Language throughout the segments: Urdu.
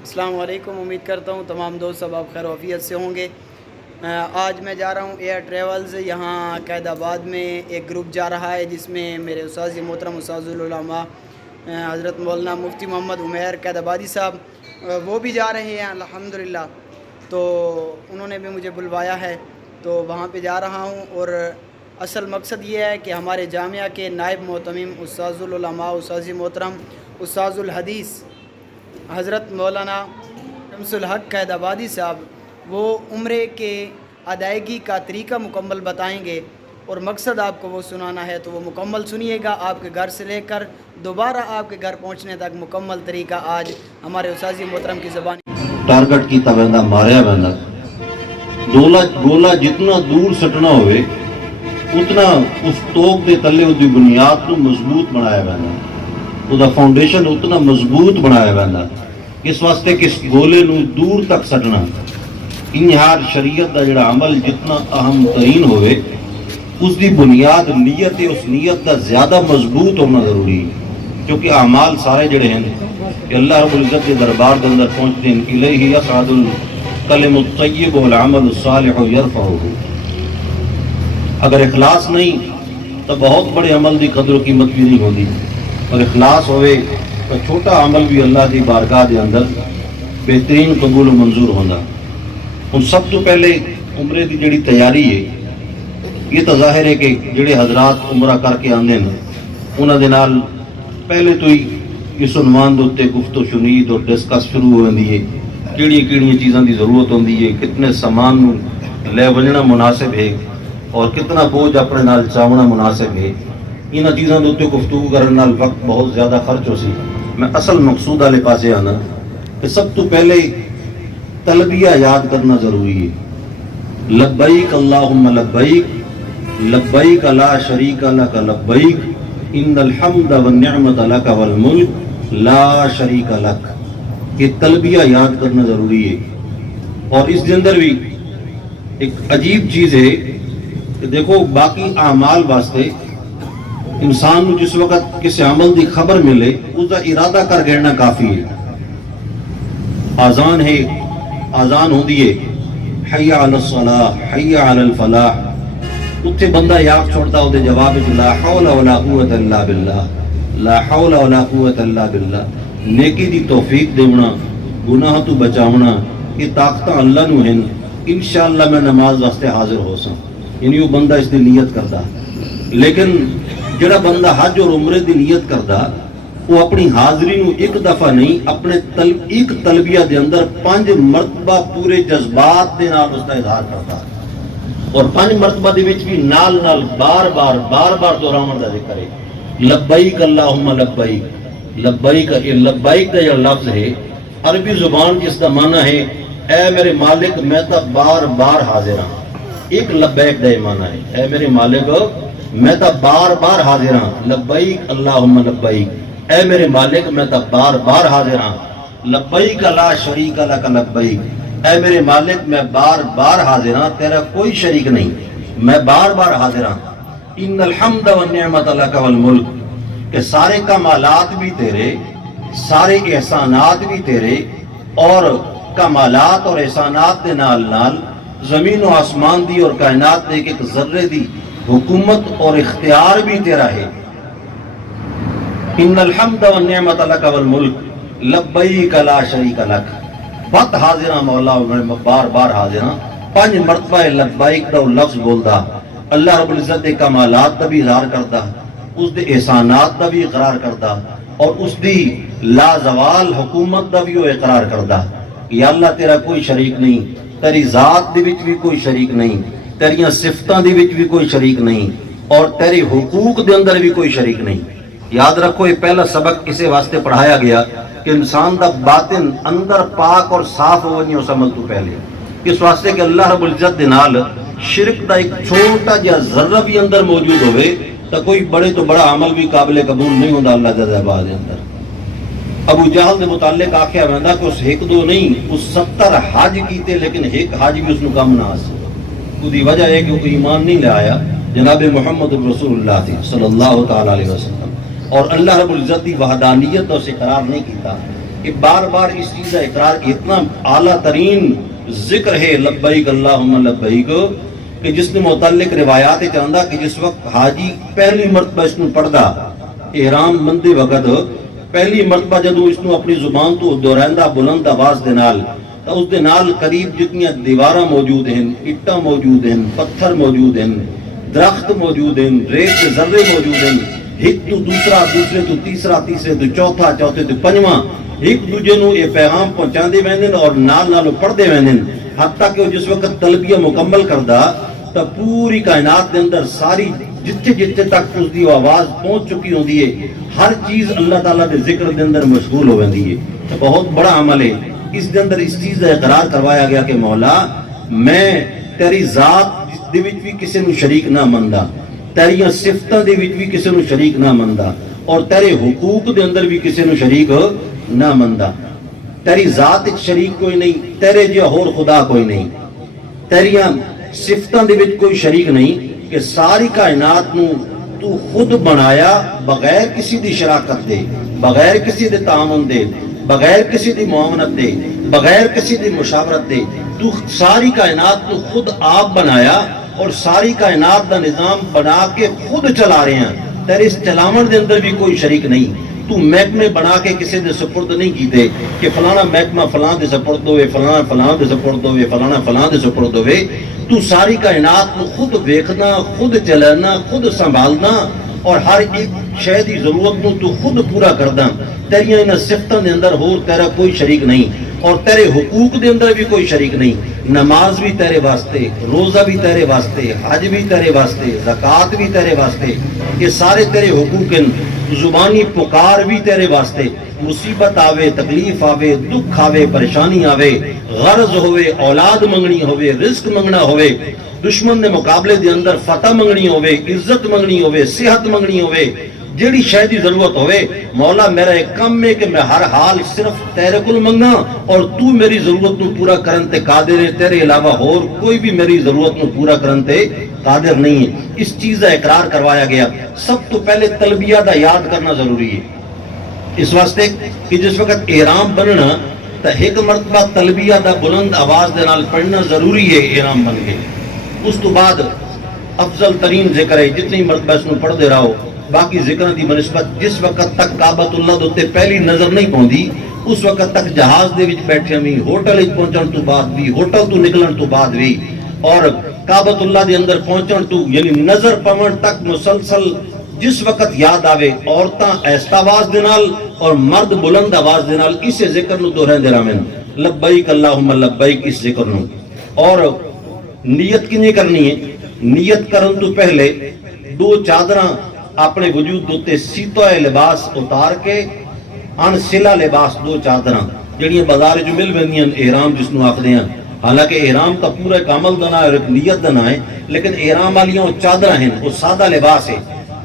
السلام علیکم، امید کرتا ہوں تمام دوست اب آپ خیر و عافیت سے ہوں گے۔ آج میں جا رہا ہوں ایئر ٹریولز، یہاں قید آباد میں ایک گروپ جا رہا ہے جس میں میرے استاذ محترم استاذ العلماء حضرت مولانا مفتی محمد عمیر قید آبادی صاحب وہ بھی جا رہے ہیں الحمدللہ۔ تو انہوں نے بھی مجھے بلوایا ہے، تو وہاں پہ جا رہا ہوں، اور اصل مقصد یہ ہے کہ ہمارے جامعہ کے نائب محتمم استاذ العلماء استاذ محترم استاذ الحدیث حضرت مولانا شمس الحق قید آبادی صاحب وہ عمرے کے ادائیگی کا طریقہ مکمل بتائیں گے، اور مقصد آپ کو وہ سنانا ہے تو وہ مکمل سنیے گا۔ آپ کے گھر سے لے کر دوبارہ آپ کے گھر پہنچنے تک مکمل طریقہ آج ہمارے استاذ محترم کی زبان ٹارگٹ کیتا ویندا، ماریا ویندا۔ گولا جتنا دور سٹنا ہوئے اتنا اس توپ دے تلے اس دی بنیاد کو مضبوط بنایا ویندا، اس دا فاؤنڈیشن اتنا مضبوط بنایا ویندا۔ اس واسطے کہ اس گولے نو دور تک سٹنا انہار شریعت دا جڑا عمل جتنا اہم ترین ہوئے اس دی بنیاد نیت ہے، اس نیت دا زیادہ مضبوط ہونا ضروری ہے، کیونکہ اعمال سارے جڑے ہیں کہ اللہ رب العزت کے دربار کے اندر پہنچتے ہیں، الیہ یصعد الکلم الطیب والعمل الصالح یرفعہ۔ اگر اخلاص نہیں تو بہت بڑے عمل دی قدر و قیمت بھی نہیں ہوتی، اور اخلاص ہوئے تو چھوٹا عمل بھی اللہ کی بارگاہ دے اندر بہترین قبول و منظور ہونا۔ ہن سب تو پہلے عمرے دی جڑی تیاری ہے، یہ تو ظاہر ہے کہ جڑے حضرات عمرہ کر کے آندے ہیں انہاں دے نال پہلے تو ہی اس عنوان دے اوتے گفت و شنید اور ڈسکس شروع ہو جاندی ہے، کیڑی چیزاں دی ضرورت ہوندی ہے، کتنے سامان نو لے ونجنا مناسب ہے اور کتنا بوجھ اپنے نال چاونا مناسب ہے۔ انہاں چیزاں دے اوتے گفتگو کرن نال وقت بہت زیادہ خرچ ہو سی۔ میں اصل مقصود والے پاسے آنا کہ سب تو پہلے تلبیہ یاد کرنا ضروری ہے۔ لبیک اللہم لبیک لبیک لا شریک لک لبیک ان الحمد والنعمت لک والملک لا شریک لک۔ یہ تلبیہ یاد کرنا ضروری ہے، اور اس کے اندر بھی ایک عجیب چیز ہے کہ دیکھو باقی اعمال واسطے انسان کو جس وقت کسی عمل دی خبر ملے اس کا ارادہ کر گھڑنا کافی ہے۔ آزان ہے، آزان ہوندی ہے حی علی الصلاح حی علی الفلاح، اتھے بندہ یاد چھوڑتا ہوتے جواب لا حول ولا قوت الا باللہ، لا حول ولا قوت الا باللہ۔ نیکی دی توفیق دیونا، گناہ تو بچاونا، یہ طاقتاں اللہ نو ہیں۔ انشاءاللہ میں نماز واسطے حاضر ہو سا، یعنی وہ بندہ اس دی نیت کردا۔ لیکن جڑا بندہ حج اور عمرے دی نیت کردا وہ اپنی حاضری نو ایک دفعہ نہیں، اپنے ایک تلبیہ دے اندر 5 مرتبہ پورے جذبات دے نال اس کا اظہار کرتا، اور 5 مرتبہ دے وچ بھی نال بار بار دہراون دا ذکر ہے۔ لبیک اللہم لبیک لبیک، یہ لبیک کا جو لفظ ہے عربی زبان جس کا معنی ہے اے میرے مالک میں تو بار بار حاضر ہاں۔ ایک لبیک دا معنی ہے اے میرے مالک میں تو بار بار حاضر ہاں، لبیک اللہم لبیک، اے میرے مالک میں تو بار بار حاضر ہاں، لبیک لا شریک لک لبیک، اے میرے مالک میں بار بار حاضر ہاں، تیرا کوئی شریک نہیں، میں بار بار حاضر ہاں۔ ان الحمد والنعمت لک والملک، کہ سارے کمالات بھی تیرے، سارے احسانات بھی تیرے، اور کمالات اور احسانات دے نال نال زمین و آسمان دی اور کائنات دے ایک ذرے دی حکومت اور اختیار بھی تیرا ہے۔ ان الحمد والنعمت لک والملک لبیک لا شریک لک، بت حاضرہ مولا میں بار بار حاضرہ۔ 5 مرتبہ لبیک دا لفظ بولدا، اللہ رب العزت دے کمالات دا بھی اظہار کردا، اس دے احسانات دا بھی اقرار کردا، اور اس دی لازوال حکومت دا بھی وہ اقرار کردا۔ یا اللہ تیرا کوئی شریک نہیں، تیری ذات دے وچ بھی کوئی شریک نہیں، تیریاں صفتاں دی وچ بھی کوئی شریک نہیں، اور تیرے حقوق دے اندر بھی کوئی شریک نہیں۔ یاد رکھو یہ پہلا سبق اسے واسطے پڑھایا گیا کہ انسان دا باطن اندر پاک اور صاف ہو نہیں اس عمل تو پہلے، اس واسطے کہ اللہ رب العزت دے نال شرک دا ایک چھوٹا جہا ذرہ بھی اندر موجود ہوئے تو کوئی بڑے تو بڑا عمل بھی قابل قبول نہیں ہوتا اللہ دے دربار دے اندر۔ ابو جہل دے متعلق آخیا ویندا کہ اس ایک دو نہیں، اس 70 حج کیتے لیکن ایک حج بھی اس نو کم نہ آسی۔ اس دی وجہ ہے کہ وہ ایمان نہیں لے آیا جناب محمد رسول اللہ صلی اللہ تعالی علیہ وسلم، اور اللہ رب العزت دی وحدانیت دا اسے قرار نہیں کیتا۔ کہ بار بار اس چیز کا اقرار، اتنا اعلیٰ ترین ذکر ہے لبیک اللہم لبیک کہ جس نے متعلق روایات چاہتا کہ جس وقت حاجی پہلی مرتبہ اس نے پڑھدا احرام بندے وقت پہلی مرتبہ جدو اس نے اپنی زبان تو دہرائندا بلند آواز دے نال تو اس دے نال قریب جتنی دیواراں موجود ہیں، اٹاں موجود ہیں، پتھر موجود ہیں، درخت موجود ہیں، ریت کے ذرے موجود ہیں، ایک تو دوسرا، دوسرے تو تیسرا، تیسرے تو چوتھا، چوتھے تو پنجواں، ایک دوجے نو یہ پیغام پہنچاندے ویندن اور نال نال پڑھدے ویندن، حتیٰ کہ جس وقت تلبیہ مکمل کردا تو پوری کائنات دے اندر ساری جتھے جتھے تک اس دی آواز پہنچ چکی ہوندی ہے، ہر چیز اللہ تعالیٰ دے ذکر دے اندر مشغول ہو ویندی ہے۔ تو بہت بڑا عمل ہے، اس دے اندر اس چیز کا اقرار کروایا گیا کہ مولا میں تیری ذات دے وچ بھی کسی نو شریک نہ مندا، تیریاں صفتاں دے وچ بھی کسی نو شریک نہ مندا، اور تیرے حقوق دے اندر بھی کسی نو شریک نہ مندا۔ تیری ذات وچ شریک کوئی نہیں، تیرے جہا ہور خدا کوئی نہیں، تیریاں صفتاں دے وچ کوئی شریک نہیں کہ ساری کائنات نو تو خود بنایا بغیر کسی دی شراکت دے، بغیر کسی دے تعاون دے، بغیر کسی دی معاونت دے، بغیر کسی دی مشاورت دے، تو ساری کائنات تو خود آپ بنایا اور ساری کائنات دا نظام بنا کے خود چلا رہے ہیں، تیرے اس چلاون دے اندر بھی کوئی شریک نہیں۔ تو محکمے بنا کے کسی دے سپرد نہیں کیتے کہ فلانا محکمہ فلاں دے سپرد ہوئے، فلانا فلاں دے سپرد ہوئے، فلانا فلاں دے سپرد ہوئے۔ تو ساری کائنات کو خود ویکھنا، خود چلانا، خود سنبھالنا اور ہر ایک شے دی ضرورت نو تو خود پورا کردا۔ تیریاں انہاں صفتاں دے اندر ہور تیرا کوئی شریک نہیں، اور تیرے حقوق دے اندر بھی کوئی شریک نہیں۔ نماز بھی تیرے واسطے، روزہ بھی تیرے واسطے، حج بھی تیرے واسطے، زکوٰۃ بھی تیرے واسطے، یہ سارے تیرے حقوق ہیں۔ زبانی پکار بھی تیرے واسطے، مصیبت آوے، تکلیف آوے، دکھ آوے، پریشانی آوے، غرض ہوئے، اولاد منگنی ہوئے، رزق منگنا ہوئے، دشمن دے مقابلے دے اندر فتح منگنی ہوئے، عزت منگنی ہوئے، صحت منگنی ہوئے، جیڑی شے دی ضرورت ہوئے، مولا میرا ایک کم ہے کہ میں ہر حال صرف تیرے کل منگا اور تو میری ضرورت نو پورا کرن تے قادر ہے، تیرے علاوہ اور کوئی بھی میری ضرورت نو پورا کرن تے قادر نہیں ہے۔ اس چیز کا اقرار کروایا گیا۔ سب تو پہلے تلبیہ دا یاد کرنا ضروری ہے، اس واسطے کہ جس وقت احرام بننا تو ایک مرتبہ تلبیہ دا بلند آواز دے نال پڑھنا ضروری ہے احرام بن کے۔ اس تو بعد افضل ترین ذکر ہے، جتنی مرتبہ اس کو پڑھ دے رہو، باقی ذکر دی بنسبت جس وقت تک کعبۃ اللہ دے تے پہلی نظر نہیں پوندی اس وقت تک جہاز دے وچ بیٹھے بھی، ہوٹل وچ پہنچن تو بعد بھی، ہوٹل تو نکلن تو بعد بھی، اور کعبۃ اللہ دے اندر پہنچن تو یعنی نظر پون تک مسلسل جس وقت یاد آوے، عورتاں ایستا آواز دے نال اور مرد بلند آواز دے نال اس ذکر نو دہراندے رہن، لبیک اللہم لبیک، اس ذکر نو۔ اور نیت کیویں کرنی ہے؟ نیت کرن تو پہلے دو چادراں اپنے وجود دوتے سیتا لباس اتار کے ان سلا لباس دو چادراں جڑیاں بازار جو مل ویندیاں احرام جس نو آکھدے ہیں، حالانکہ احرام کا پورا ایک عمل دنا ہے اور ایک نیت دنا ہے، لیکن احرام والیاں وہ چادراں ہیں، وہ سادہ لباس ہے،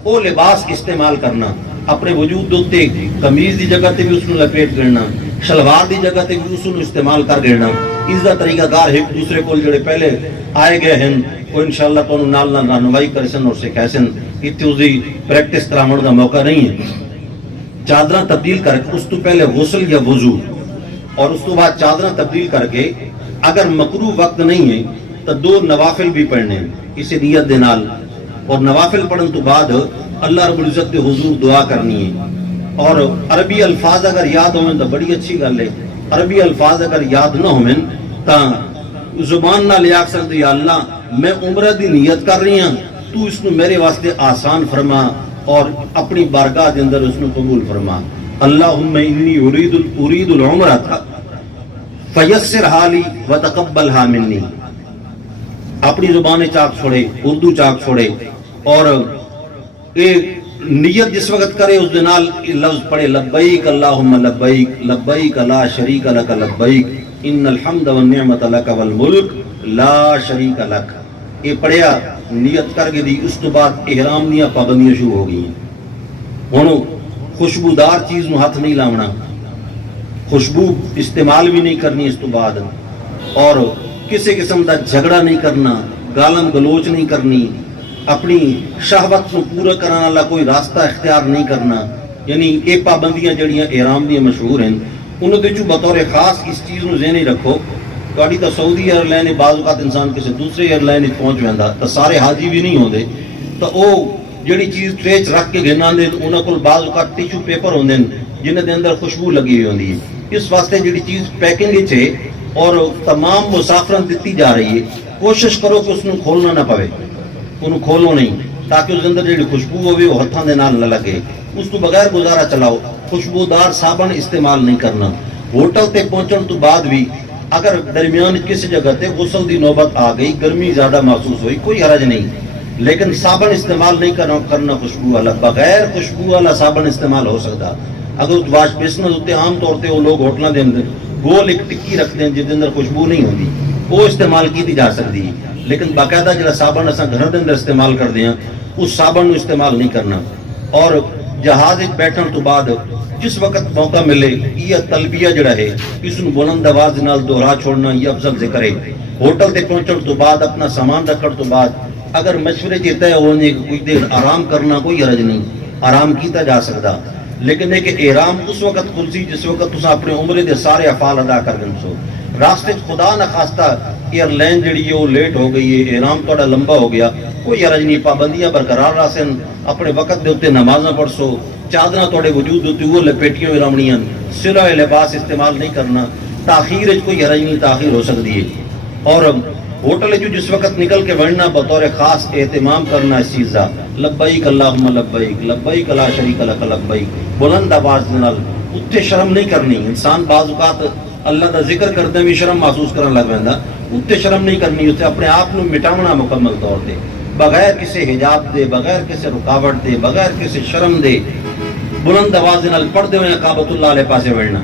وہ لباس استعمال کرنا، اپنے وجود دوتے قمیض دی جگہ تے بھی اس نو لپیٹ کرنا، شلوار دی جگہ تے بھی اس نو استعمال کر گرنا۔ اس دا طریقہ کار ایک دوسرے کو جڑے پہلے آئے گئے ہیں وہ انشاءاللہ تو نال نال رہنمائی کرسن اور سکھائسن، اتنے اس دی پریکٹس کراون دا موقع نہیں ہے۔ چادراں تبدیل کر کے اس تو پہلے غسل یا وضو اور اس تو بعد چادراں تبدیل کر کے اگر مکروہ وقت نہیں ہے تو دو نوافل بھی پڑھنے ہیں اسی نیت دے نال، اور نوافل پڑھن تو بعد اللہ رب العزت کے حضور دعا کرنی ہے۔ اور عربی الفاظ اگر یاد ہوئیں تو بڑی اچھی گل ہے، عربی الفاظ اگر یاد نہ ہوئیں تو زبان نہ لیا سکتے، یا اللہ میں عمرہ دی نیت کر رہی ہوں، تو اس کو میرے واسطے آسان فرما اور اپنی بارگاہ دے اندر اس کو قبول فرما۔ اللہم انی ارید العمرۃ فیسرھا لی وتقبلھا منی۔ اپنی زبان چاک چھوڑے، اردو چاک چھوڑے، اور نیت جس وقت کرے اس دنال لفظ پڑھے لبیک اللہم لبیک، لبیک لا شریک لک لبیک، ان الحمد والنعمت لک والملک لا شریک لک۔ یہ پڑھیا نیت کر کے دی، اس تو بعد احرام دیا پابندیاں شروع ہو گئی ہیں۔ ہن خوشبودار چیز نو ہاتھ نہیں لاؤنا، خوشبو استعمال بھی نہیں کرنی اس تو بعد، اور کسی قسم دا جھگڑا نہیں کرنا، گالم گلوچ نہیں کرنی، اپنی شہوت کو پورا کرنے والا کوئی راستہ اختیار نہیں کرنا، یعنی یہ پابندیاں جڑیاں احرام دیا مشہور ہیں۔ انہوں نے بطور خاص اس چیز نو ذہن ہی رکھو تہاڈی تو سعودی ایئر لائن بعض اوقات انسان کسی دوسرے ایئر لائن پہنچ ویندا تو سارے حاجی بھی نہیں ہوندے تو وہ جڑی چیز ٹرے چ رکھ کے گھن آندے انہاں کول بعض اوقات ٹیشو پیپر ہوندے جنہاں دے اندر خوشبو لگی ہوئی ہوندی ہے. اس واسطے جڑی چیز پیکنگ وچ ہے اور تمام مسافرن دتی جا رہی ہے کوشش کرو کہ اس نو کھولنا نہ پوے, انہوں کھولو نہیں تاکہ اس اندر جڑی خوشبو ہوے وہ ہتھاں دے نال نہ لگے. اس تو بغیر گزارا چلاؤ. خوشبودار صابن استعمال نہیں کرنا. ہوٹل تے پہنچن تو بعد بھی اگر درمیان کسی جگہ تے غسل دی نوبت آ گئی, گرمی زیادہ محسوس ہوئی, کوئی حرج نہیں, لیکن صابن استعمال نہیں کرنا خوشبو والا. بغیر خوشبو والا صابن استعمال ہو سکتا. اگر واش بیسن ہوتے عام طور تے وہ لوگ ہوٹلاں دے اندر گول ایک ٹکی رکھتے ہیں جس دے اندر خوشبو نہیں ہوتی, وہ استعمال کی جا سکتی ہے. لیکن باقاعدہ جڑا صابن اساں گھر دے اندر استعمال کرتے ہیں اس صابن نو استعمال نہیں کرنا. اور جہاز بیٹھن تو بعد جس وقت موقع ملے یہ تلبیہ جڑا ہے اس نو بلند آواز نال دہرا چھوڑنا یہ افضل ذکر ہے. ہوٹل تے پہنچن تو بعد اپنا سامان رکھن تو بعد اگر مشورے چ طے ہونے کچھ دیر آرام کرنا کوئی حرج نہیں, آرام کیتا جا سکتا. لیکن ہے کہ احرام اس وقت کھلسی جس وقت تساں اپنے عمرے دے سارے افعال ادا کر گن سو. راستے خدا نہ خواستہ ایئر لائن جڑی ہے وہ لیٹ ہو گئی ہے, احرام تھوڑا لمبا ہو گیا, کوئی حرج نہیں, پابندیاں برقرار راسن, اپنے وقت دے اتنے نمازاں پڑھ سو, چادراں توڑے وجود ہوتی وہ لپیٹیاں بھی رامنیاں, سرہ لباس استعمال نہیں کرنا. تاخیر کوئی حرج نہیں, تاخیر ہو سکتی ہے. اور ہوٹل جو جس وقت نکل کے بڑھنا بطور خاص اہتمام کرنا اس چیز کا, لبیک اللہم لبیک لبیک لا شریک لک لبیک, بلند آواز نال. اتنے شرم نہیں کرنی. انسان بعض اوقات اللہ کا ذکر کرتے بھی شرم محسوس کرنے لگ پہ, اتنے شرم نہیں کرنی. اتنے اپنے آپ مٹاونا مکمل طور پہ بغیر کسی حجاب دے, بغیر کسی رکاوٹ دے, بغیر کسی شرم دے, بلند آواز نال پڑھتے ہوئے کعبۃ اللہ علیہ پاسے بڑھنا.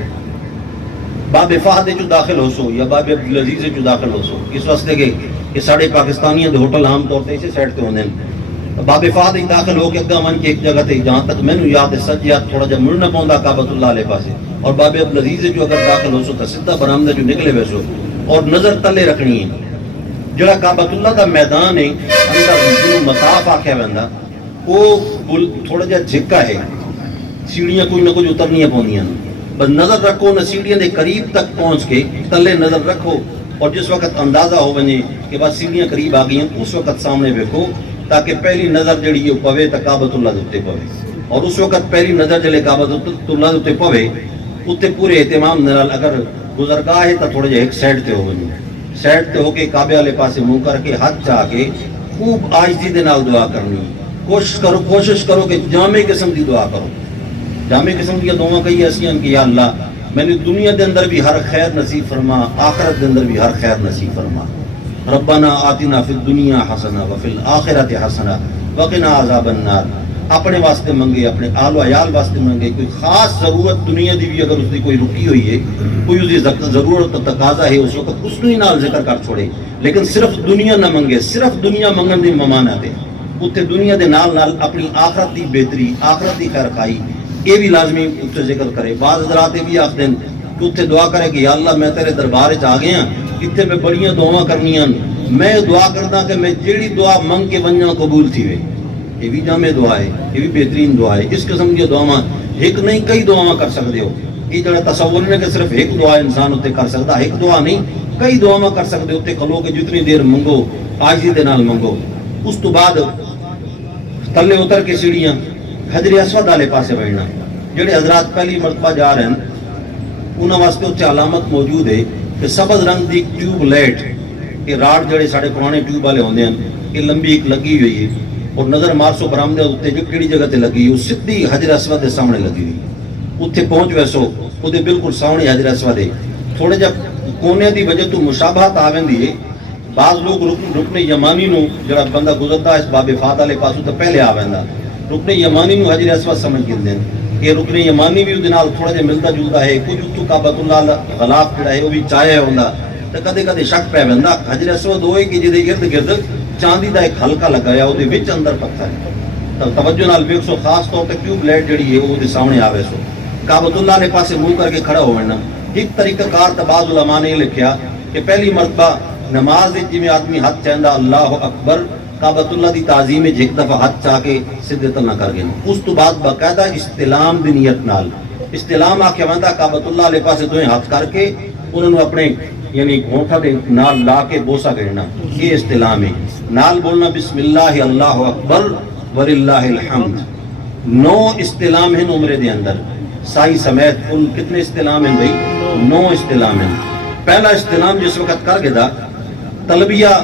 باب فہد چ داخل ہو سو یا باب عبدالعزیز چ داخل ہو سو, اس واسطے کہ یہ سارے پاکستانیاں دے ہوٹل عام طور پہ اسی سائڈ تے ہوندے ہیں. باب فہد داخل ہو کے اگا من کے ایک جگہ تے جہاں تک مینوں یاد ہے سجیا تھوڑا جا مڑنا پوندا کعبۃ اللہ علیہ پاسے, اور باب عبدالعزیز جو اگر داخل ہو سو تو سیدھا برآمدہ جو نکلے ویسو, اور نظر تلے رکھنی ہے. جڑا کعبۃ اللہ دا میدان ہے اندر جو مطاف آکھیا ویندا وہ تھوڑا جا جھکا ہے, سیڑھیاں کوئی نہ کوئی اترنیاں پوندیاں, بس نظر رکھو نہ سیڑھیاں دے قریب تک پہنچ کے تلے نظر رکھو, اور جس وقت اندازہ ہو ونجے کہ بس سیڑھیاں قریب آ گئی ہیں اس وقت سامنے دیکھو تاکہ پہلی نظر جڑی ہے پوے تو کعبۃ اللہ دے اوتے پوے. اور اس وقت پہلی نظر جلے کعبۃ اللہ دے اوتے پوے اتنے پورے اہتمام نال اگر گزرگاہ ہے تو تھوڑا جہا ایک سائڈ تے ہو ونجو, سائڈ تے ہو کے کعبے والے پاسے منہ کر کے ہاتھ چاہ کے خوب عاجزی دے نال دعا کرنی. کوشش کرو کہ جامع قسم دی دعا کرو. جامع قسم کی دعا کئی ایسی ہیں کہ یا اللہ میں نے دنیا دے اندر بھی ہر خیر نصیب فرما, آخرت دے اندر بھی ہر خیر نصیب فرما. ربنا آتنا فی الدنیا حسنہ وفی الآخرت حسنہ وقنا عذاب النار. اپنے واسطے منگے, اپنے آل و عیال واسطے منگے. کوئی خاص ضرورت دنیا دی بھی اگر اس کی کوئی رکی ہوئی ہے, کوئی اس کی ضرورت تقاضا ہے, اس وقت اس نے نال ذکر کر چھوڑے. لیکن صرف دنیا نہ منگے, صرف دنیا منگن دی ممانعت ہے. اتنے دنیا دے نال اپنی آخرت دی بہتری, آخرت دی خیر خائی یہ بھی لازمی اتنے ذکر کرے. بعض حضرات بھی آخ دیں کہ اتنے دعا کرے کہ یا اللہ میں تیرے دربار آ گیا, اتنے میں بڑیاں دعا کرنیاں, میں دعا کردا کہ میں جیڑی دعا منگ کے ونجا قبول تھی وے. یہ بھی جامع دعا ہے, یہ بھی بہترین دعا ہے. اس قسم کی دعا ایک نہیں کئی دعا کر سکتے ہو. یہ جڑا تصور نہیں کہ صرف ایک دعا انسان اتنے کر سکتا, ایک دعا نہیں کئی دعا کر سکتے اتنے کھلو کے جتنی دیر منگو عاجزی دے نال منگو. اس تو بعد تلے اتر کے سیڑھیاں حجر اسود والے پاسے بیٹھنا. جڑے حضرات پہلی مرتبہ جا رہے ہیں انہوں واسطے اتنے علامت موجود ہے کہ سبز رنگ دی ٹیوب لائٹ, یہ راڈ جڑے سارے پرانے ٹیوب والے ہوندے ہیں, یہ لمبی ایک لگی ہوئی ہے, اور نظر مارسو برآمدے اتنے جو کیڑی جگہ تے لگی وہ سیدھی حجر اسود کے سامنے لگی ہوئی. اتنے پہنچ ویسو وہ بالکل سامنے حجر اسود ہے. تھوڑے جا کونے دی وجہ تو مشابہت آ ویندی ہے. بعض لوگ رکن یمانی نو جڑا بندہ گزرتا اس باب فات والے پاسوں تو پہلے آ ویندا, رکن یمانی نو حجر اسود سمجھ گندے ہیں. یہ رکن یمانی بھی نال تھوڑا جہا ملتا جلتا ہے. کچھ اتو کعبۃ اللہ غلاف جڑا ہے وہ بھی چاہیا ہوندا تو کدے کدے شک پہ ویندا حجر اسود ہوئے کہ جہدے ارد گرد چاندی دا ایک حلقہ لگایا وہ وچ اندر پتھر ہے. تو توجہ نال ویکھ سو, خاص طور تے ٹیوب لائٹ جڑی ہے وہ سامنے آوے سو. کعبۃ اللہ کے پاسے منہ کر کے کھڑا ہونا. ایک طریقہ کار تو بعض علماء نے لکھیا کہ پہلی مرتبہ نماز جی آدمی ہاتھ چاہتا اللہ اکبر کعبۃ اللہ دی تعظیم ایک دفعہ ہاتھ چاہ کے سدھے تل نہ کر گئے. اس تو بعد باقاعدہ استلام دی نیت نال استلام آکھیا ویندا کعبۃ اللہ والے پاسے دوہیں ہاتھ کر کے انہوں نے اپنے یعنی ہونٹھاں دے نال لا کے بوسا کرنا، یہ استلام ہے۔ نال بولنا بسم اللہ اللہ اکبر وللہ الحمد۔ 9 استلام ہیں عمرے دے اندر، سائی سمیت کل کتنے استلام ہیں بھائی؟ 9 استلام ہیں۔ پہلا استلام جس وقت کر گدا تلبیہ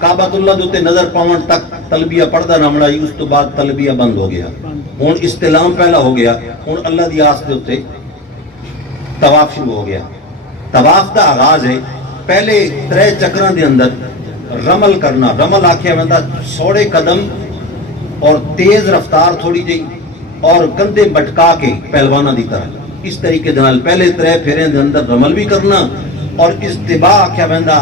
کعبۃ اللہ دے تے نظر پاون تک تلبیہ پڑھدا نہ بنائی، اس تو بعد تلبیہ بند ہو گیا۔ ہن استلام پہلا ہو گیا، ہن اللہ دی آس دے تے طواف شروع ہو گیا۔ طواف دا آغاز ہے پہلے 3 چکراں دے اندر رمل کرنا، رمل آکھیا ویندا سوڑے قدم اور تیز رفتار تھوڑی جی اور کندھے بٹکا کے پہلوانہ دی طرح اس طریقے دے نال پہلے 3 پھیرے دے اندر رمل بھی کرنا، اور استباء آکھیا ویندا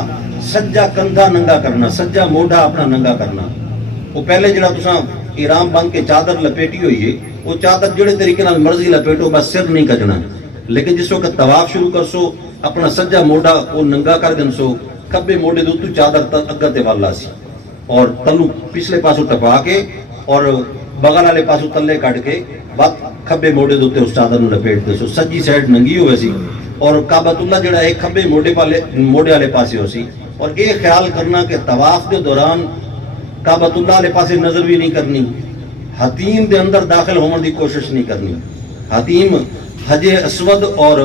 سجا کندھا ننگا کرنا، سجا موڈا اپنا ننگا کرنا۔ وہ پہلے جڑا تساں احرام بن کے چادر لپیٹی ہوئی ہے وہ چادر جڑے طریقے نال مرضی لپیٹو، بس سر نہیں کجنا، لیکن جس وقت طواف شروع کر سو اپنا سجا موڈا وہ ننگا کر دن سو، کبے موڈے دو تو چادر اگا تے والا سی، اور تلو پچھلے پاسو ٹپا کے اور بغل والے پاسو تلے کٹ کے بعد کھبے موڈے دے اس چادر نو لپیٹ دے سو، سجی سائڈ ننگی ہوئے سی، اور کعبۃ اللہ جڑا ہے کھبے موڈے والے پاسے ہو سی۔ اور یہ خیال کرنا کہ طواف کے دوران کعبۃ اللہ والے پاسے نظر بھی نہیں کرنی، حتیم دے اندر داخل ہونے دی کوشش نہیں کرنی۔ حتیم حجر اسود اور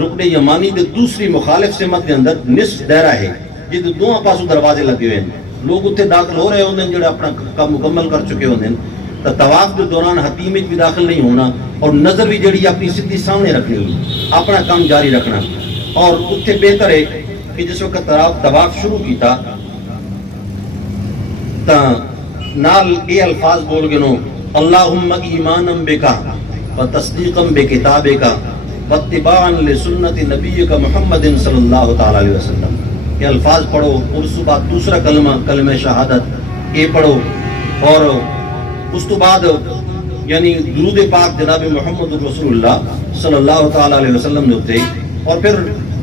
رکن یمانی دے دوسری مخالف سمت دے اندر نصف دائرہ ہے جی دونوں پاسوں دروازے لگے ہوئے ہیں، لوگ اتنے داخل ہو رہے ہوندے ہیں جڑے اپنا کام مکمل کر چکے ہوندے ہیں، تو طواف کے دوران حتیم بھی داخل نہیں ہونا اور نظر بھی جڑی اپنی سیدھی سامنے رکھنی، اپنا کام جاری رکھنا۔ اور اتنے بہتر ہے کہ جس وقت طواف شروع کیتا تا نال اے الفاظ بول گنو اللہم ایمانم بکا و تصدیقم بکتابکا و اتباعا لسنت نبیک محمد صلی اللہ تعالی علیہ وسلم۔ یہ الفاظ پڑھو، اور اس بعد دوسرا کلمہ کلمہ شہادت یہ پڑھو، اور اس تو بعد یعنی درود پاک جناب محمد رسول اللہ صلی اللہ تعالی علیہ وسلم نے ہوتے، اور پھر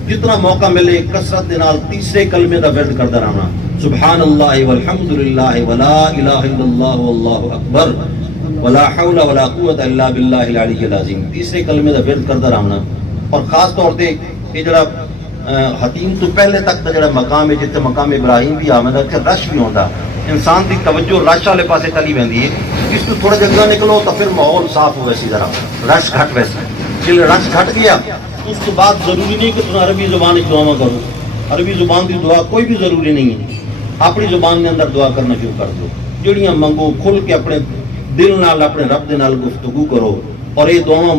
جتنا موقع ملے کثرت دے نال تیسرے کلمے دا ورد کردا رہنا، سبحان اللہ والحمد للہ ولا الہ الا اللہ واللہ اکبر ولا حول ولا قوت الا باللہ العلی العظیم، تیسرے کلمے دا ورد کردا رہنا۔ اور خاص طور تے یہ جڑا حتیم تو پہلے تک دا جڑا مقام ہے جتنے مقام ابراہیم بھی آمد ہے رش بھی ہوتا، انسان دی توجہ رش والے پاسے چلی ویندی ہے، اس تو تھوڑا جگہ نکلو تو پھر ماحول صاف ہو ویسی ذرا رش گھٹ ویسے، جل رش گھٹ گیا اس کے بعد ضروری نہیں کہ تم عربی زبان دعا کرو، عربی زبان دی دعا کوئی بھی ضروری نہیں ہے، اپنی زبان دے اندر دعا کرنا شروع کر دو، جڑیاں منگو کھل کے اپنے دل نال اپنے رب دے نال گفتگو کرو، اور یہ دعا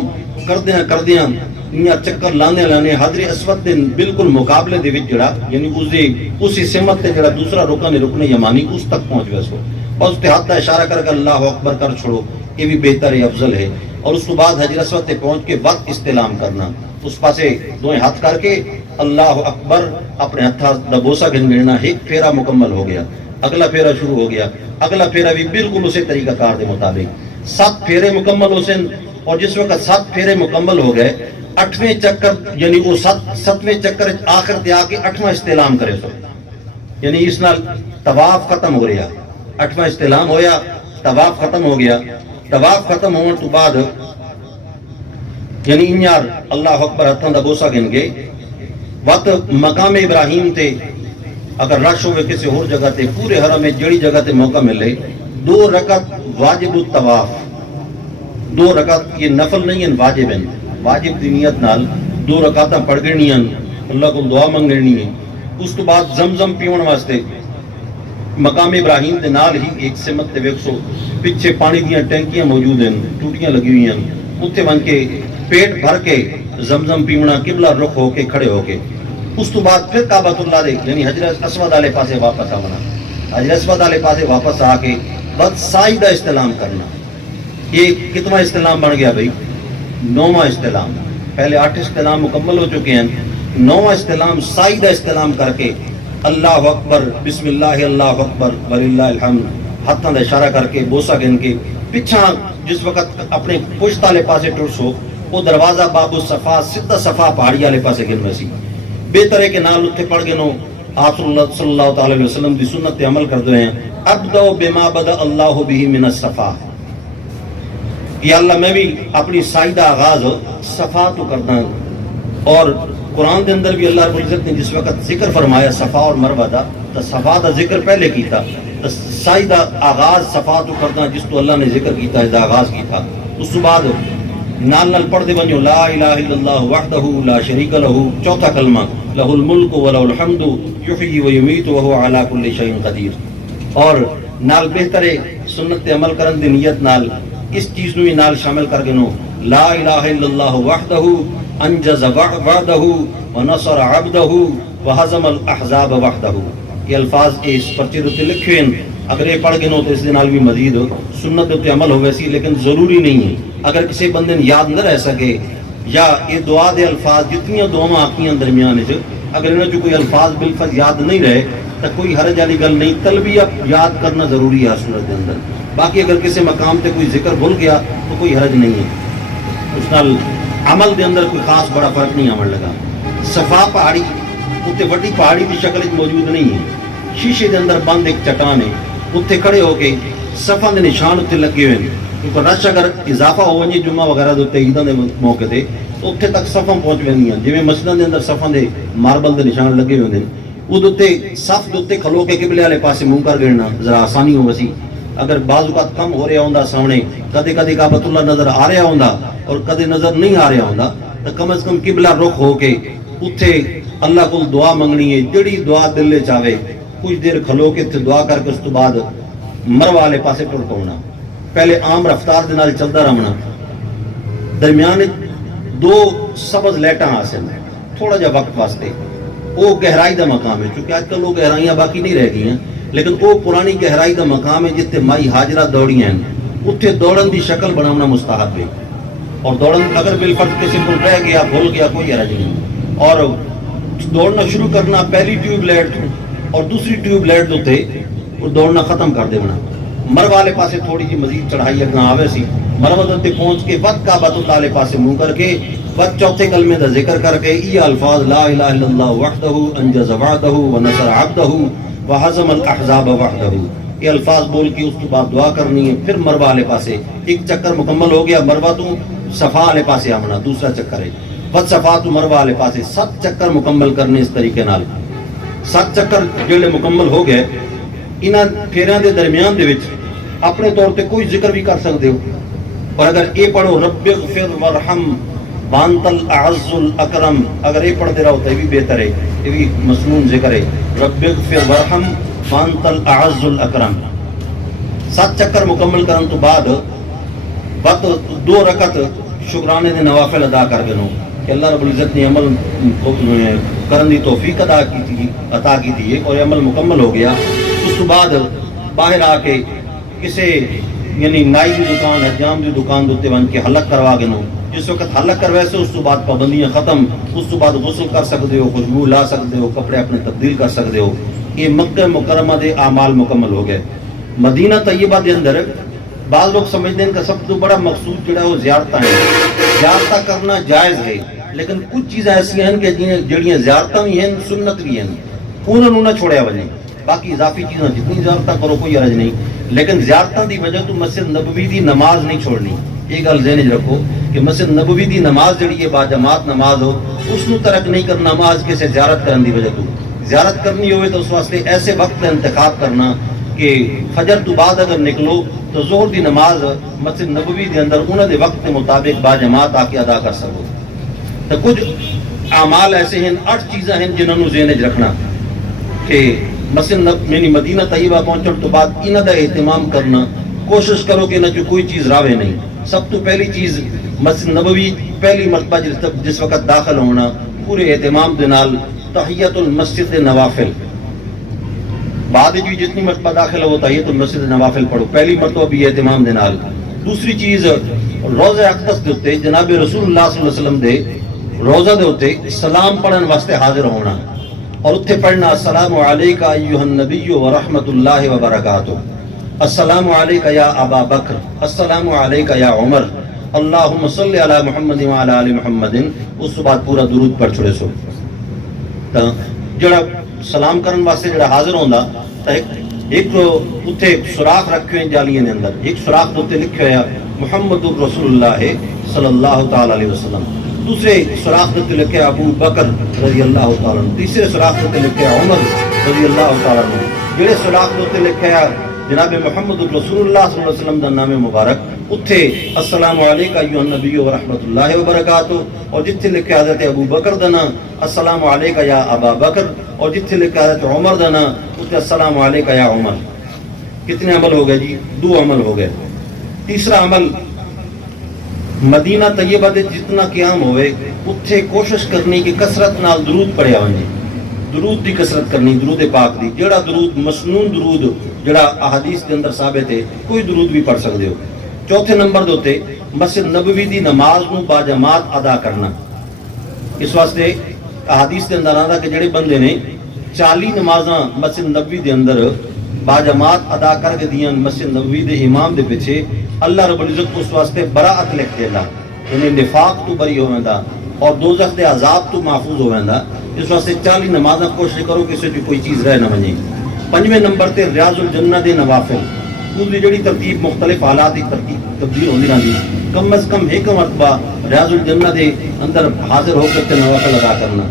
کردیاں انہاں چکر لانے حجر اسود دے بالکل مقابلے دے وچ جڑا یعنی اسی سمت تے جڑا دوسرا رکن یمانی اس تک پہنچ گئے سو، بس تے ہاتھ دا اشارہ کر کے اللہ اکبر کر چھوڑو، یہ بھی بہتر ہے، افضل ہے۔ اور اس کے بعد حجر اسود تے پہنچ کے وقت استلام کرنا، اس پاسے دوئیں ہاتھ کر کے اللہ اکبر اپنے ہاتھاں دا بوسا گنگڑنا، ایک پھیرا مکمل ہو گیا، اگلا پھیرا شروع ہو گیا، اگلا پھیرا بھی بالکل اسی طریقہ کار دے مطابق 7 پھیرے مکمل ہو سن، اور جس وقت 7 پھیرے مکمل ہو گئے 8ویں چکر یعنی وہ 7ویں چکر آخر تے آ کے 8واں استلام کرے سو، یعنی اس نال طواف ختم ہو رہا، 8واں استلام ہویا، طواف ختم ہو گیا، طواف ختم ہونے تو بعد یعنی انیار اللہ اکبر ہتھاں دا بوسا گن گے، وقت مقام ابراہیم تے اگر رش ہوئے کسی اور جگہ تے پورے حرم میں جڑی جگہ تے موقع ملے 2 رکعت واجب الطواف، 2 رکعت یہ نفل نہیں ہیں واجب ہیں، واجب دی نیت نال 2 رکعتاں پڑھ گنیاں، اللہ کو دعا منگنی ہے۔ اس تو بعد زمزم پیون واسطے مقام ابراہیم دے نال ہی ایک سمت تے ویکھو پیچھے پانی دیاں ٹینکیاں موجود ہیں، ٹوٹیاں لگی ہوئی ہیں، اتنے ون کے پیٹ بھر کے زمزم پیونا قبلہ رخ ہو کے کھڑے ہو کے، اس تو بعد پھر کعبۃ اللہ دے یعنی حجر اسود والے پاسے واپس آنا، حجر اسود والے پاسے واپس آ کے بس سائی دا استلام کرنا۔ یہ کتنا استلام بن گیا بھائی؟ 9واں استلام، پہلے 8 استلام مکمل ہو چکے ہیں، 9واں استلام سائی دا استلام کر کے اللہ اکبر بسم اللہ اللہ اکبر وللہ الحمد ہاتھاں دا اشارہ کر کے بوسا گن کے پچھا جس وقت اپنے پشت والے پاسے ٹرسو وہ دروازہ باب الصفا سیدھا صفا پہاڑی والے پاسے گن ویسی بہتر ہے کہ نال اتنے پڑھ گنو آپ صلی اللہ تعالی علیہ وسلم دی سنت تے عمل کر دے ہیں ابدأ بما بدأ اللہ به من الصفا، کہ اللہ میں بھی اپنی سائدہ آغاز صفا تو کرنا. اور قرآن دے اندر بھی اللہ رب العزت نے جس وقت ذکر فرمایا صفا اور مروہ دا تو صفا دا ذکر پہلے کیتا, تو سائدہ آغاز صفا تو کرنا جس تو اللہ نے ذکر کیتا ہے آغاز کیتا. اس کے بعد نال نال پڑھ دے ونجو لا الہ الا اللہ وحدہ لا شریک لہ, چوتھا کلمہ لہ الملک ولہ الحمد یحیی و یمیت وہو علی کل شیء قدیر. اور نال بہتر سنت عمل کرن دی نیت نال اس چیز نو نال شامل کر گنو لا الہ الا اللہ وحدہ انجز وعدہ ونصر عبدہ وہزم الاحزاب وحدہ. یہ الفاظ اس پرچے تے لکھے ہیں, اگر یہ پڑھ گنو تو اس دے نال بھی مزید سنت تے عمل ہوے سی, لیکن ضروری نہیں ہے. اگر کسی بندے نے یاد نہ رہ سکے یا یہ دعا دے الفاظ جتنی دعاواں آقیاں درمیان وچ اگر انہاں چ کوئی الفاظ بالفظ یاد نہیں رہے تو کوئی حرج والی گل نہیں, تلبیہ یاد کرنا ضروری ہے سنت دے اندر. باقی اگر کسی مقام تے کوئی ذکر بھول گیا تو کوئی حرج نہیں ہے, اس نال عمل دے اندر کوئی خاص بڑا فرق نہیں آمن لگا. صفا پہاڑی اتنے وڈی پہاڑی کی شکل موجود نہیں ہے, شیشے دے اندر بند ایک چٹان ہے, اتنے کھڑے ہو کے صفا دے نشان اتنے لگے ہوئے ہیں. کیونکہ رش اگر اضافہ ہو ونجے جمعہ وغیرہ دے اتنے عیداں دے موقع تے تو اتنے تک صفا پہنچ ویندیاں, جویں مسجداں دے اندر صفا دے ماربل دے نشان لگے ہوئے ہیں. ادھے صف دے اتنے کھلو کے قبلے والے پاسے منہ کر گڑنا ذرا آسانی ہو سی. اگر بعض اوقات کم ہو رہا ہوندا سامنے, کدے کدے کعبۃ اللہ نظر آ رہا ہوندا اور کدے نظر نہیں آ رہا ہوندا, تو کم از کم قبلہ رخ ہو کے اتھے اللہ کو دعا منگنی ہے, جڑی دعا دل لے چاہے کچھ دیر کھلو کے اتھے دعا کر کے اس تو بعد مروہ والے پاسے ٹر پاؤنا. پہلے عام رفتار دے نال چلدا رہنا, درمیان دو سبز لیٹاں حاصل تھوڑا جا وقت واسطے. وہ گہرائی دا مقام ہے, چونکہ آج کل وہ گہرائیاں باقی نہیں رہ گئی ہیں, لیکن وہ پرانی گہرائی دا مقام ہے جتے مائی حاجرہ دوڑی ہیں, اتھے دوڑن دی شکل بنانا مستحب ہے. اور دوڑن اگر بالفرض کسی کو رہ گیا بھول گیا کوئی حرج نہیں. اور دوڑنا شروع کرنا پہلی ٹیوب لائٹ اور دوسری ٹیوب لائٹ دوتے اور دوڑنا ختم کر دینا. مروہ والے پاسے تھوڑی جی مزید چڑھائی اگنا آوے سی, مروہ دوتے پہنچ کے وقت کعبۃ اللہ والے پاسے منہ کر کے وقت چوتھے کلمے دا ذکر کر کے یہ الفاظ لا الہ الا اللہ وحدہ انجز وعدہ ونصر عبدہ وہزم الاحزاب وحدہ, یہ الفاظ بول کے اس کے بعد دعا کرنی ہے. پھر مروہ والے پاسے ایک چکر مکمل ہو گیا, مروہ تو صفا والے پاسے آمنا دوسرا چکر ہے, بد صفا تو مروہ والے پاسے 7 چکر مکمل کرنے. اس طریقے نال 7 چکر جڑے مکمل ہو گئے, انہاں پھیراں دے درمیان دے وچ اپنے طور تے کوئی ذکر بھی کر سکتے ہو. اور اگر یہ پڑھو رب اغفر وارحم وانت الاعز الاکرم, اگر یہ پڑھتے رہو تو یہ بھی بہتر ہے, یہ بھی مسنون ذکر ہے. رب اغفر وارحم وانت الاعز الاکرم 7 چکر مکمل کرن تو بعد 2 رکعت شکرانے دے نوافل ادا کر گنو کہ اللہ رب العزت نے عمل کرن دی توفیق عطا کی تھی اور عمل مکمل ہو گیا. اس تو بعد باہر آ کے کسی یعنی نائی دی دکان حجام دی دکان دوتے بن کے حلق کروا گنو. جس وقت حلق کروائے سے اس تو بعد پابندیاں ختم, اس تو بعد غسل کر سکتے ہو, خوشبو لا سکتے ہو, کپڑے اپنے تبدیل کر سکتے ہو. یہ مکہ مکرمہ دے اعمال مکمل ہو گئے. مدینہ طیبہ دے اندر بعض لوگ سمجھتے ہیں کہ سب تو بڑا مقصود جڑا وہ زیارتاں ہیں. زیارتاں کرنا جائز ہے, لیکن کچھ چیزیں ایسی ہیں کہ جڑیاں زیارتاں بھی ہیں سنت بھی ہیں, انہوں نہ چھوڑیا وجے. باقی اضافی چیزیں جتنی زیارتاں کرو کوئی حرج نہیں, لیکن زیارتاں دی وجہ تو مسجد نبوی دی نماز نہیں چھوڑنی. یہ گل ذہن رکھو کہ مسجد نبوی دی نماز جڑی ہے با جماعت نماز ہو, اس نو ترک نہیں کرنا نماز کسی زیارت کرن دی وجہ تو. زیارت کرنی ہوئے تو اس واسطے ایسے وقت کا انتخاب کرنا کہ فجر تو بعد اگر نکلو تو ظہر دی نماز مسجد نبوی دے اندر انہوں دے وقت کے مطابق با جماعت آ کے ادا کر سکو. تو کچھ اعمال ایسے ہیں 8 چیزیں ہیں جنہوں نے ذہن رکھنا کہ مسجد یعنی مدینہ طیبہ پہنچن تو بعد انہاں دا اہتمام کرنا. کوشش کرو کہ نہ جو کوئی چیز راوے نہیں. سب تو پہلی چیز مسجد نبوی پہلی مرتبہ جس وقت داخل ہونا پورے اہتمام دے نال تحیت المسجد نوافل, بعد بھی جتنی مرتبہ داخل ہو تحیت المسجد نوافل پڑھو پہلی مرتبہ بھی اہتمام دے نال. دوسری چیز روضہ اقدس دے اوتے جناب رسول اللہ صلی اللہ علیہ وسلم دے روضہ دے اوتے سلام پڑھن واسطے حاضر ہونا اور اتھے پڑھنا السلام علیکہ ایھا النبی ورحمۃ اللہ وبرکاتہ, السلام علیکہ یا ابا بکر, السلام علیکہ یا عمر, اللہم صلی علی محمد وعلی آل محمد. اس بعد پورا درود پڑھ چھوڑے سو. جڑا سلام کرن واسطے جڑا حاضر ہوندا ایک اتھے سوراخ رکھے ہیں جالیاں دے اندر, ایک سوراخ دے اوتے لکھیا ہوا محمد الرسول اللہ صلی اللہ تعالی علیہ وسلم. دوسرے سوراخ تے لکھے ابو بکر رضی اللہ تعالیٰ عنہ. تیسرے سوراخ تے لکھے عمر رضی اللہ تعالیٰ عنہ. جڑے سوراخ تے لکھے جناب محمد الرسول اللہ صلی اللہ علیہ وسلم دا نام مبارک اتھے السلام علیکہ ایھا النبی ورحمۃ اللہ وبرکاتہ, اور جتھے لکھے حضرت ابو بکر دا نام السلام علیکہ یا ابا بکر, اور جتھے لکھے حضرت عمر دا نام اتھے السلام علیکہ یا عمر. کتنے عمل ہو گئے جی؟ 2 عمل ہو گئے. تیسرا عمل مدینہ طیبہ دے جتنا قیام ہوئے اتھے کوشش کرنی کہ کثرت نال درود پڑھیا ونجے, درود دی کثرت کرنی, درود پاک دی. جڑا درود مسنون درود جڑا احادیث کے اندر ثابت ہے, کوئی درود بھی پڑھ سکتے ہو. چوتھے نمبر دوتے مسجد نبوی دی نماز نو باجماعت ادا کرنا. اس واسطے احادیث کے اندر آندا کہ جڑے بندے نے 40 نمازاں مسجد نبوی دے اندر باجماعت ادا کر کے دیاں مسجد نبوی دے امام دے پیچھے, اللہ رب العزت اس واسطے براعت لکھ دینا, یعنی نفاق تو بری ہووندا اور دوزخ دے عذاب تو محفوظ ہووندا. اس واسطے 40 نمازاں کوشش کرو کہ اس وچ کوئی چیز رہ نہ ونجے. 5ویں نمبر تے ریاض الجنہ دے نوافل, اس دی جڑی ترتیب مختلف حالات دی ترتیب تبدیل ہوندی رہندی, کم از کم 1 مرتبہ ریاض الجنہ دے اندر حاضر ہو کے نوافل ادا کرنا.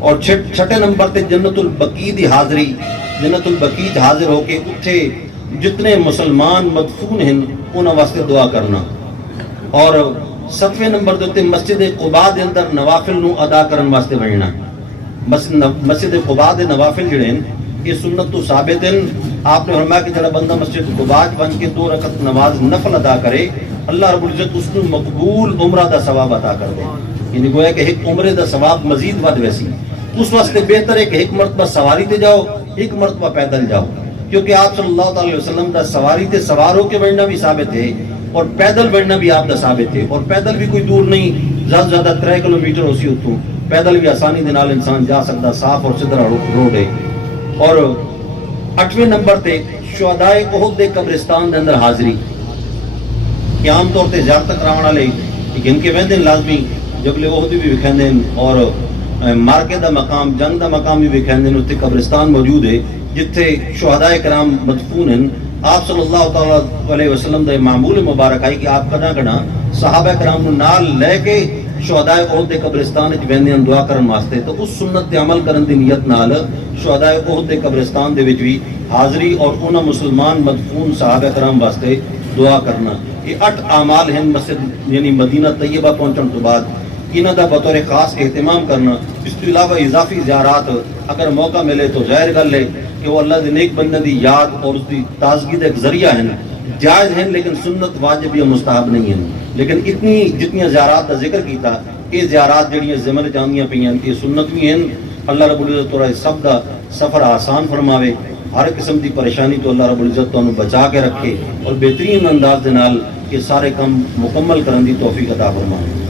اور 6 نمبر تے جنت البقیع دی حاضری, جنت البقیع حاضر ہو کے اتھے جتنے مسلمان مدفون ہیں انہاں واسطے دعا کرنا. اور 7ویں نمبر تے مسجد قباء دے اندر نوافل نو ادا کرن واسطے بننا. مسجد قباء دے نوافل جڑے ہیں یہ سنت تو ثابت ہیں. آپ نے فرمایا کہ جڑا بندہ مسجد قباء بن کے 2 رکعت نماز نفل ادا کرے, اللہ رب العزت اس کو مقبول عمرہ دا ثواب عطا کر دے. یعنی گویا کہ ایک عمرے دا ثواب مزید ود ویسی. اس واسطے بہتر ہے کہ 1 مرتبہ سواری تے جاؤ, 1 مرتبہ پیدل جاؤ, کیونکہ آپ صلی اللہ علیہ وسلم دا سواری تے سوار ہو کے بڑھنا بھی ثابت ہے اور پیدل بڑھنا بھی آپ دا ثابت ہے. اور پیدل بھی کوئی دور نہیں, زیادہ سے زیادہ 3 کلومیٹر ہو سی اتوں, پیدل بھی آسانی دے نال انسان جا سکتا, صاف اور سدھرا روڈ ہے. اور 8ویں نمبر تے شہدائے احد دے قبرستان دے اندر حاضری, کہ عام طور تے زیارت کراون والے گن کے ویندے لازمی جبل احد بھی وکھیندے اور مارکے دا مقام, جنگ دا مقام بھی وکھیندے, اتنے قبرستان موجود ہے جتھے شہدائے کرام مدفون ہیں. آپ صلی اللہ تعالی علیہ وسلم دا معمول مبارک آئی کہ آپ کنا کنا صحابہ کرام نو نال لے کے شہدائے احد دے قبرستان وچ ویندے ہیں دعا کرن واسطے. تو اس سنت تے عمل کرن دی نیت نال شہدائے احد دے قبرستان دے وچ بھی حاضری اور انہاں مسلمان مدفون صحابہ کرام واسطے دعا کرنا. یہ 8 اعمال ہیں مسجد یعنی مدینہ طیبہ پہنچن تو بعد, انہاں دا بطور خاص اہتمام کرنا. اس کے علاوہ اضافی زیارات اگر موقع ملے تو ظاہر گل ہے کہ وہ اللہ دے نیک بندے دی یاد اور اس دی تازگی دا ایک ذریعہ ہیں, جائز ہیں لیکن سنت واجب یا مستحب نہیں ہیں. لیکن اتنی جتنی زیارات کا ذکر کیتا, یہ زیارات جڑیاں ضمن جاندیاں پیاں یہ سنت بھی ہیں. اللہ رب العزت تعالی سب دا سفر آسان فرماوے, ہر قسم دی پریشانی تو اللہ رب العزت تانوں بچا کے رکھے اور بہترین انداز دے نال یہ سارے کام مکمل کرن دی توفیق عطا فرمائے.